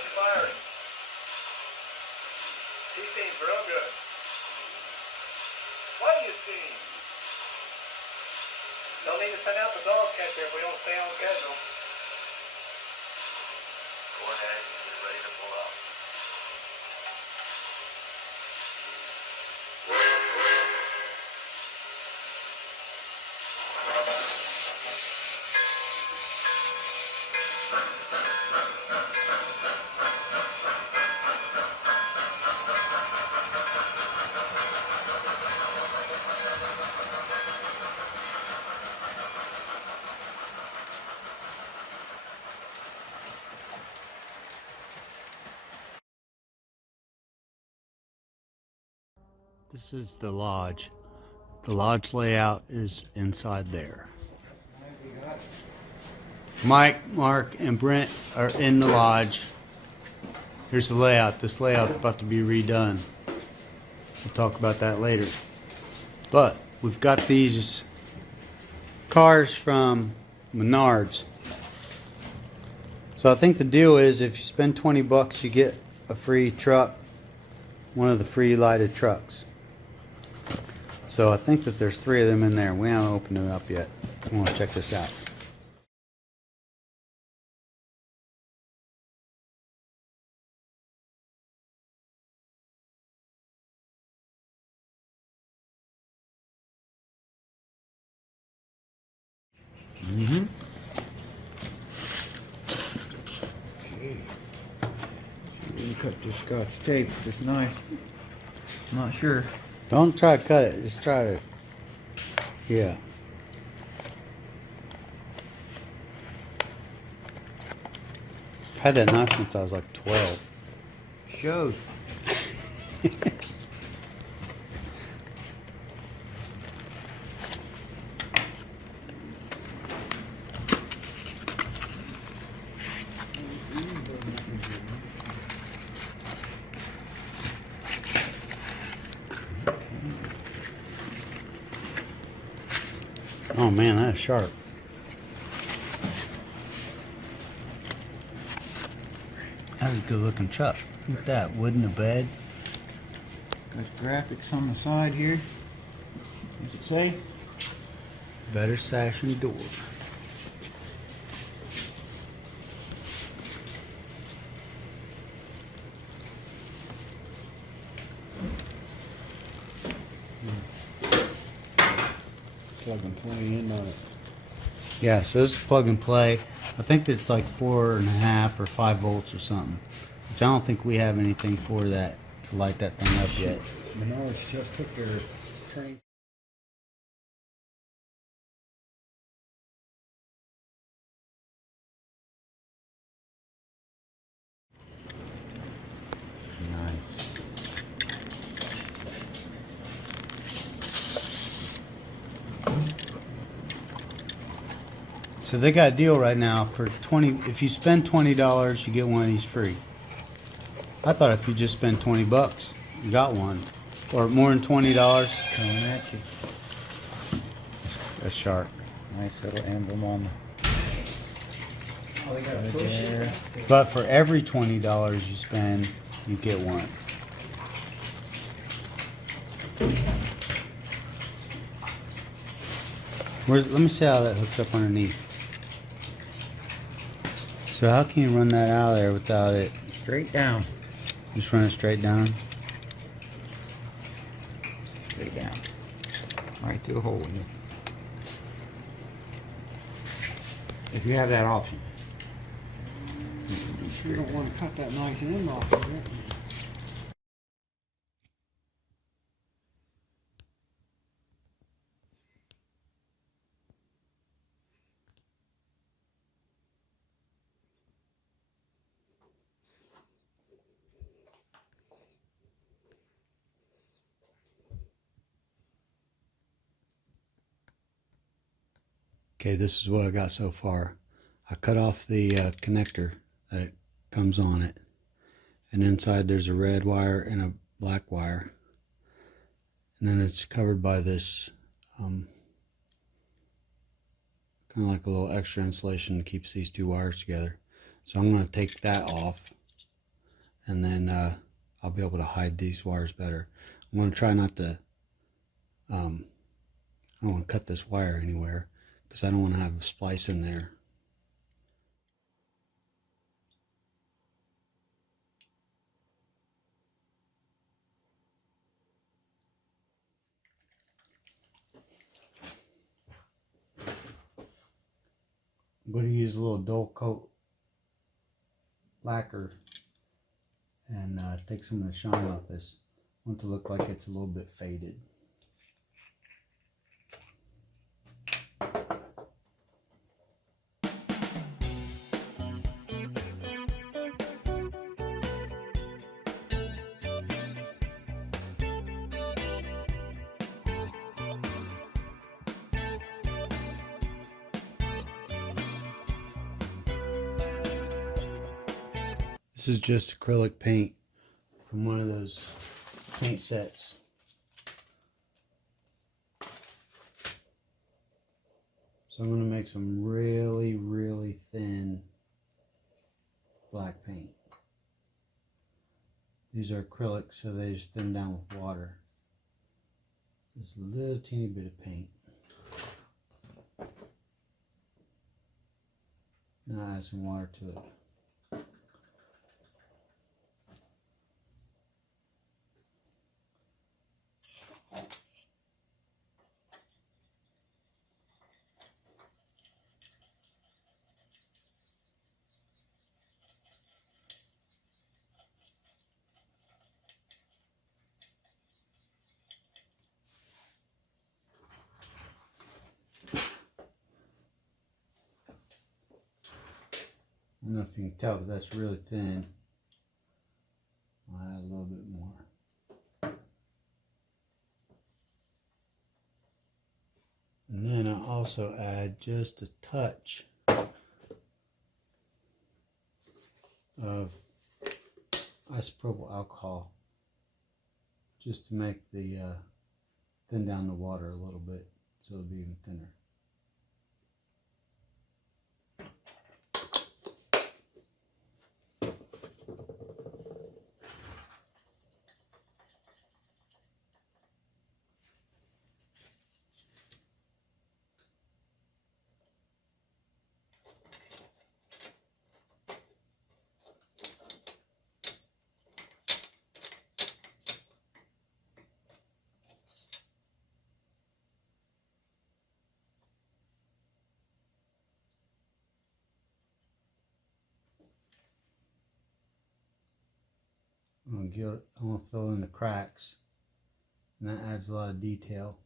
How's your firing? He seems real good. What do you see? Don't need to send out the dog catcher if we don't stay on schedule. Go ahead and get ready to pull out. This is the lodge. The lodge layout is inside there. Mike, Mark, and Brent are in the lodge. Here's the layout. This layout's about to be redone. We'll talk about that later. But we've got these cars from Menards. So I think the deal is if you spend 20 bucks, you get a free truck, one of the free lighted trucks. So I think that there's 3 of them in there. We haven't opened them up yet. I want to check this out. Okay. See, we can cut this Scotch tape with this knife. I'm not sure. Don't try to cut it. Just try to. Yeah. I've had that knife since I was like 12. Shows. Oh man, that is sharp. That was a good looking chuck. Look at that, wood in the bed. Got graphics on the side here. What's it say? Better sash and door. Plug and play in on it. Yeah, so this is plug and play. I think it's like 4.5 or 5 volts or something. Which I don't think we have anything for that to light that thing up yet. Menards just took their train. Nice. So they got a deal right now for 20. If you spend $20, you get one of these free. I thought if you just spend 20 bucks, you got one, or more than $20. Coming at you. That's sharp. Nice little emblem on the. Oh, we gotta push it. That's good. But for every $20 you spend, you get one. Let me see how that hooks up underneath. So how can you run that out of there without it? Straight down. Just run it straight down? Straight down. Right through a hole in it. If you have that option. You don't want to cut that nice end off of it. Okay, this is what I got so far. I cut off the connector that it comes on it. And inside there's a red wire and a black wire. And then it's covered by this kind of like a little extra insulation that keeps these two wires together. So I'm going to take that off and then I'll be able to hide these wires better. I'm going to try not to, I don't want to cut this wire anywhere because I don't want to have a splice in there. I'm going to use a little dull coat lacquer and take some of the shine off this. I want it to look like it's a little bit faded. This is just acrylic paint from one of those paint sets. So I'm going to make some really, really thin black paint. These are acrylic, so they just thin down with water. Just a little teeny bit of paint. Now add some water to it. I don't know if you can tell, but that's really thin. I'll add a little bit more. And then I also add just a touch of isopropyl alcohol just to make the thin down the water a little bit so it'll be even thinner. I want to fill in the cracks, and that adds a lot of detail.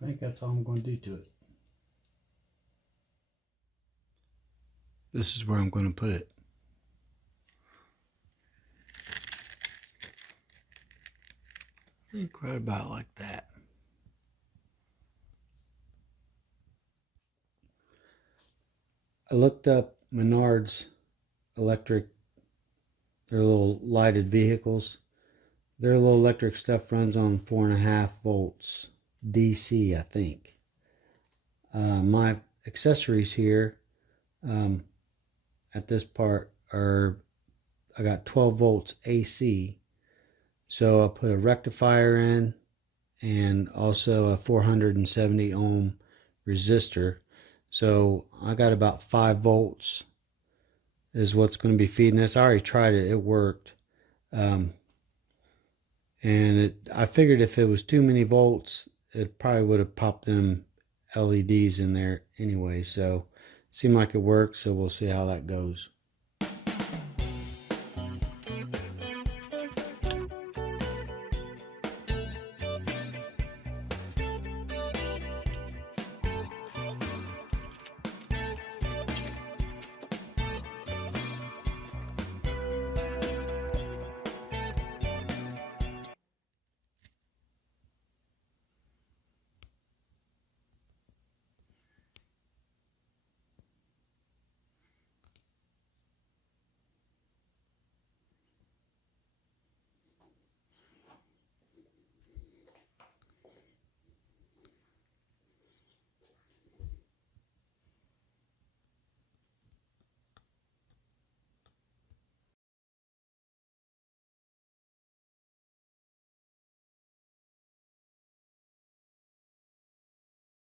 I think that's all I'm going to do to it. This is where I'm going to put it. I think right about like that. I looked up Menards electric, their little lighted vehicles. Their little electric stuff runs on 4.5 volts DC, I think. My accessories here at this part are, I got 12 volts AC. So I put a rectifier in and also a 470 ohm resistor. So I got about 5 volts is what's going to be feeding this. I already tried it. It worked. And I figured if it was too many volts, it probably would have popped them LEDs in there anyway. So it seemed like it worked. So we'll see how that goes.